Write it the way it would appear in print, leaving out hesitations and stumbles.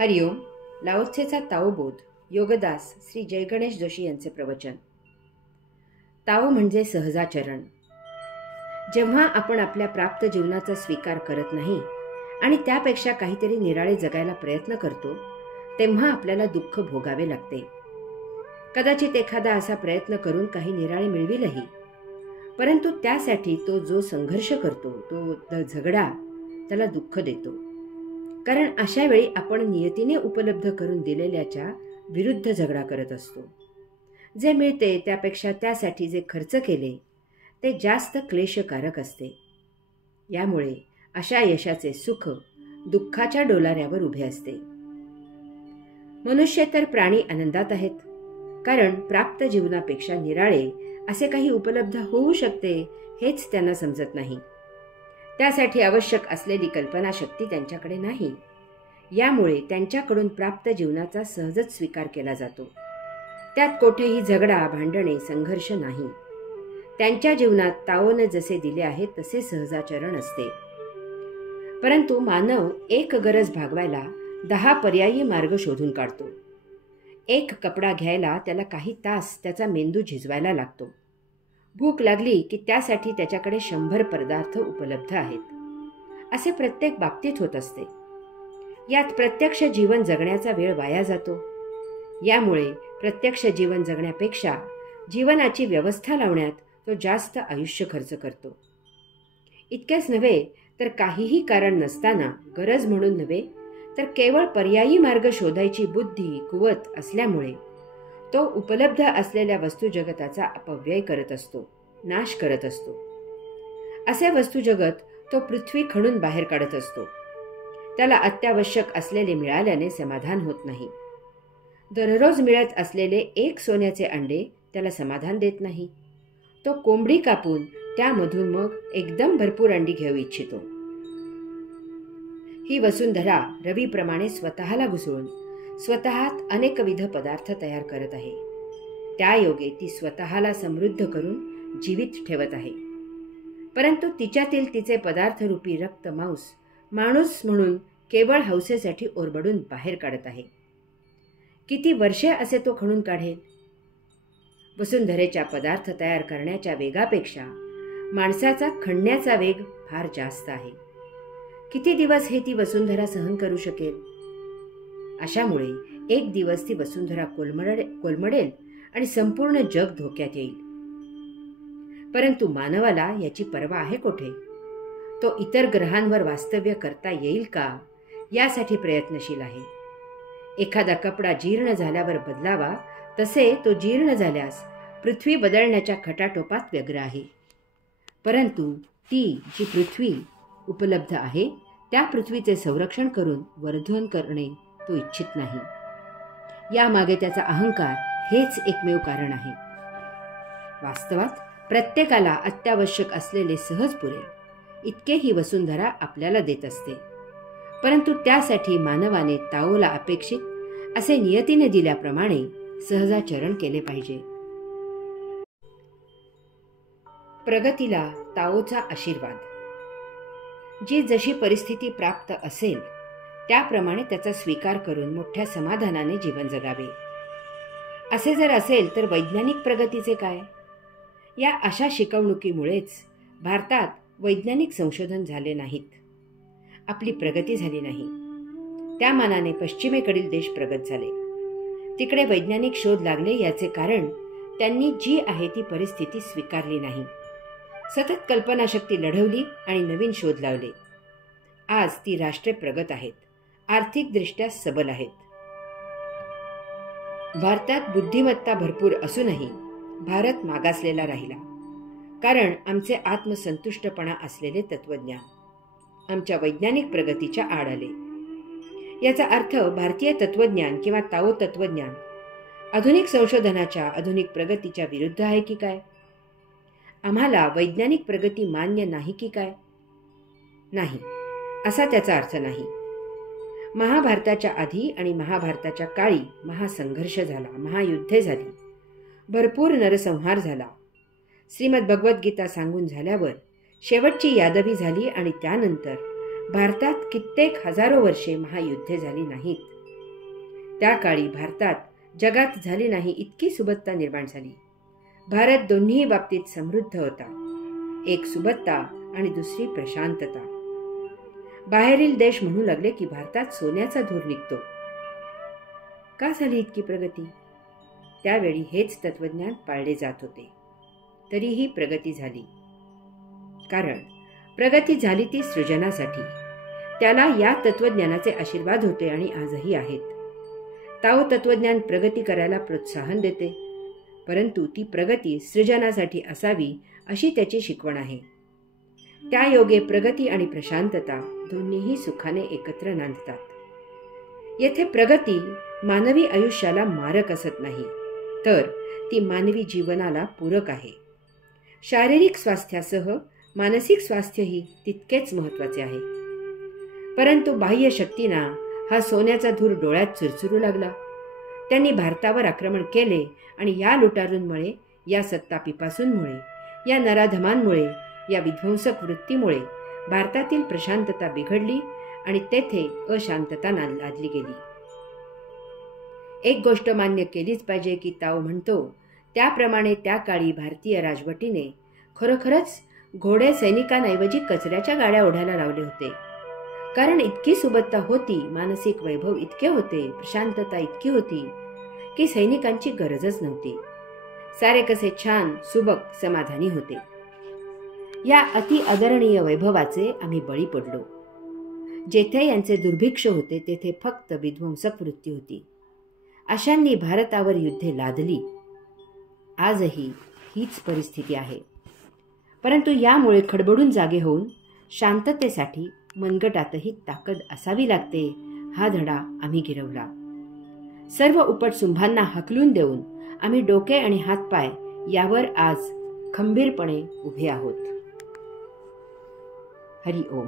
हरिओम. लाओत्सेचा ताओबोध योगदास श्री जयगणेश जोशी यांचे प्रवचन. ताओ म्हणजे सहजाचरण. जेव्हा आपण आपल्या प्राप्त जीवनाचा स्वीकार करत नाही आणि त्यापेक्षा काहीतरी निराळे जगायला प्रयत्न करतो, तेव्हा आपल्याला दुःख भोगावे लागते. कदाचित एखादा असा प्रयत्न करून काही निराळे मिळविलही, परंतु त्यासाठी तो जो संघर्ष करतो, तो झगडा त्याला दुःख देतो. कारण अशा वेळी आपण नियतीने उपलब्ध करून दिलेल्याच्या विरुद्ध झगडा करत असतो. जे मिळते त्यापेक्षा त्यासाठी जे खर्च केले ते जास्त क्लेशकारक असते. यामुळे अशा यशाचे सुख दुःखाच्या डोलाऱ्यावर उभे असते. मनुष्य तर प्राणी आनंदात आहेत, कारण प्राप्त जीवनापेक्षा निराळे असे काही उपलब्ध होऊ शकते हेच त्यांना समजत नाही. त्यासाठी आवश्यक असलेली कल्पनाशक्ती त्यांच्याकडे नाही. यामुळे त्यांच्याकडून प्राप्त जीवनाचा सहजच स्वीकार केला जातो. त्यात कोठेही झगडा, भांडणे, संघर्ष नाही. त्यांच्या जीवनात ताओने जसे दिले आहे तसे सहजाचरण असते. परंतु मानव एक गरज भागवायला 10 पर्यायी मार्ग शोधून काढतो. एक कपडा घ्यायला त्याला काही तास त्याचा मेंदू झिजवायला लागतो. भूक लागली की त्यासाठी त्याच्याकडे 100 पदार्थ उपलब्ध आहेत. असे प्रत्येक बाबतीत होत असते. यात प्रत्यक्ष जीवन जगण्याचा वेळ वाया जातो. यामुळे प्रत्यक्ष जीवन जगण्यापेक्षा जीवनाची व्यवस्था लावण्यात तो जास्त आयुष्य खर्च करतो. इतकेच नव्हे तर काहीही कारण नसताना, गरज म्हणून नव्हे तर केवळ पर्यायी मार्ग शोधायची बुद्धी, कुवत असल्यामुळे तो उपलब्ध असलेल्या वस्तू जगताचा अपव्यय करत असतो, नाश करत असतो. असे वस्तू जगत तो पृथ्वी खणून बाहेर काढत असतो. त्याला अत्यावश्यक असलेले मिळाल्याने समाधान होत नाही. दररोज मिळत असलेले 1 सोन्याचे अंडे त्याला समाधान देत नाही. तो कोंबडी कापून त्यामधून मग एकदम भरपूर अंडी घेऊ इच्छितो. ही वसुंधरा रवीप्रमाणे स्वतःला घुसळून स्वतःत अनेकविध पदार्थ तयार करत आहे. त्या योगे ती स्वतःला समृद्ध करून जीवित ठेवत आहे. परंतु तिच्यातील तिचे पदार्थरूपी रक्त मांस माणूस म्हणून केवळ हौसेसाठी ओरबडून बाहेर काढत आहे. किती वर्षे असे तो खणून काढेल? वसुंधरेच्या पदार्थ तयार करण्याच्या वेगापेक्षा माणसाचा खणण्याचा वेग फार जास्त आहे. किती दिवस हे ती वसुंधरा सहन करू शकेल? अशामुळे एक दिवस ती वसुंधरा कोलमडेल आणि संपूर्ण जग धोक्यात येईल. परंतु मानवाला याची पर्वा आहे कोठे? तो इतर ग्रहांवर वास्तव्य करता येईल का यासाठी प्रयत्नशील आहे. एखादा कपडा जीर्ण झाल्यावर बदलावा, तसे तो जीर्ण झाल्यास पृथ्वी बदलण्याच्या खटाटोपात व्यग्र आहे. परंतु ती जी पृथ्वी उपलब्ध आहे त्या पृथ्वीचे संरक्षण करून वर्धन करणे तो इच्छित नाही. यामागे त्याचा अहंकार हेच एकमेव कारण आहे. वास्तवात प्रत्येकाला अत्यावश्यक असलेले सहज पुरेल इतके ही वसुंधरा आपल्याला देत असते. परंतु त्यासाठी मानवाने ताओला अपेक्षित असे नियतीने दिल्याप्रमाणे सहजाचरण केले पाहिजे. प्रगतीला ताओचा आशीर्वाद. जी जशी परिस्थिती प्राप्त असेल त्याप्रमाणे त्याचा स्वीकार करून मोठ्या समाधानाने जीवन जगावे. असे जर असेल तर वैज्ञानिक प्रगतीचे काय? या अशा शिकवणुकीमुळेच भारतात वैज्ञानिक संशोधन झाले नाहीत, आपली प्रगती झाली नाही. त्या मानाने पश्चिमेकडील देश प्रगत झाले. तिकडे वैज्ञानिक शोध लागले. याचे कारण त्यांनी जी आहे ती परिस्थिती स्वीकारली नाही. सतत कल्पनाशक्ती लढवली आणि नवीन शोध लावले. आज ती राष्ट्रे प्रगत आहेत, आर्थिकदृष्ट्या सबल आहेत. भारतात बुद्धिमत्ता भरपूर असूनही भारत मागासलेला राहिला. कारण आमचे आत्मसंतुष्टपणा असलेले तत्वज्ञान आमच्या वैज्ञानिक प्रगतीच्या आड आले. याचा अर्थ भारतीय तत्वज्ञान किंवा ताओ तत्वज्ञान आधुनिक संशोधनाच्या, आधुनिक प्रगतीच्या विरुद्ध आहे की काय? आम्हाला वैज्ञानिक प्रगती मान्य नाही की काय? नाही, असा त्याचा अर्थ नाही. महाभारताच्या आधी आणि महाभारताच्या काळी महासंघर्ष झाला, महायुद्धे झाली, भरपूर नरसंहार झाला. श्रीमद भगवद्गीता सांगून झाल्यावर शेवटची यादवी झाली आणि त्यानंतर भारतात कित्येक हजारो वर्षे महायुद्धे झाली नाहीत. त्या काळी भारतात जगात झाली नाही इतकी सुबत्ता निर्माण झाली. भारत दोन्ही बाबतीत समृद्ध होता. एक सुबत्ता आणि दुसरी प्रशांतता. बाहेरील देश म्हणू लागले की भारतात सोन्याचा धूर निघतो. का झाली इतकी प्रगती? त्यावेळी हेच तत्वज्ञान पाळले जात होते. तरीही प्रगती झाली. कारण प्रगती झाली ती सृजनासाठी. त्याला या तत्वज्ञानाचे आशीर्वाद होते आणि आजही आहेत. ताओ तत्वज्ञान प्रगती करायला प्रोत्साहन देते, परंतु ती प्रगती सृजनासाठी असावी अशी त्याची शिकवण आहे. त्या योगे प्रगती आणि प्रशांतता दोन्हीही सुखाने एकत्र नांदतात. येथे प्रगती मानवी आयुष्याला मारक असत नाही, तर ती मानवी जीवनाला पूरक आहे. शारीरिक स्वास्थ्यासह मानसिक स्वास्थ्यही तितकेच महत्त्वाचे आहे. परंतु बाह्य शक्तींना हा सोन्याचा धूर डोळ्यात चुरचुरू लागला. त्यांनी भारतावर आक्रमण केले आणि या लुटारूंमुळे, या सत्तापिपासूंमुळे, या नराधमांमुळे, या विध्वंसक वृत्तीमुळे भारतातील प्रशांतता बिघडली आणि तेथे अशांतता लादली गेली. एक गोष्ट मान्य केलीच पाहिजे की ताओ म्हणतो त्याप्रमाणे त्या काळी भारतीय राजवटीने खरोखरच घोडे सैनिकांऐवजी कचऱ्याच्या गाड्या ओढायला लावले होते. कारण इतकी सुबत्ता होती, मानसिक वैभव इतके होते, प्रशांतता इतकी होती की सैनिकांची गरजच नव्हती. सारे कसे छान, सुबक, समाधानी होते. या अति आदरणीय वैभवाचे आम्ही बळी पडलो. जेथे यांचे दुर्भिक्ष होते तेथे फक्त विध्वंसक वृत्ती होती. अशांनी भारतावर युद्धे लादली. आजही हीच परिस्थिती आहे. परंतु यामुळे खडबडून जागे होऊन शांततेसाठी मनगटातही ताकद असावी लागते, हा धडा आम्ही गिरवला. सर्व उपटसुंभांना हकलून देऊन आम्ही डोके आणि हातपाय यावर आज खंबीरपणे उभे आहोत. हरि ओम.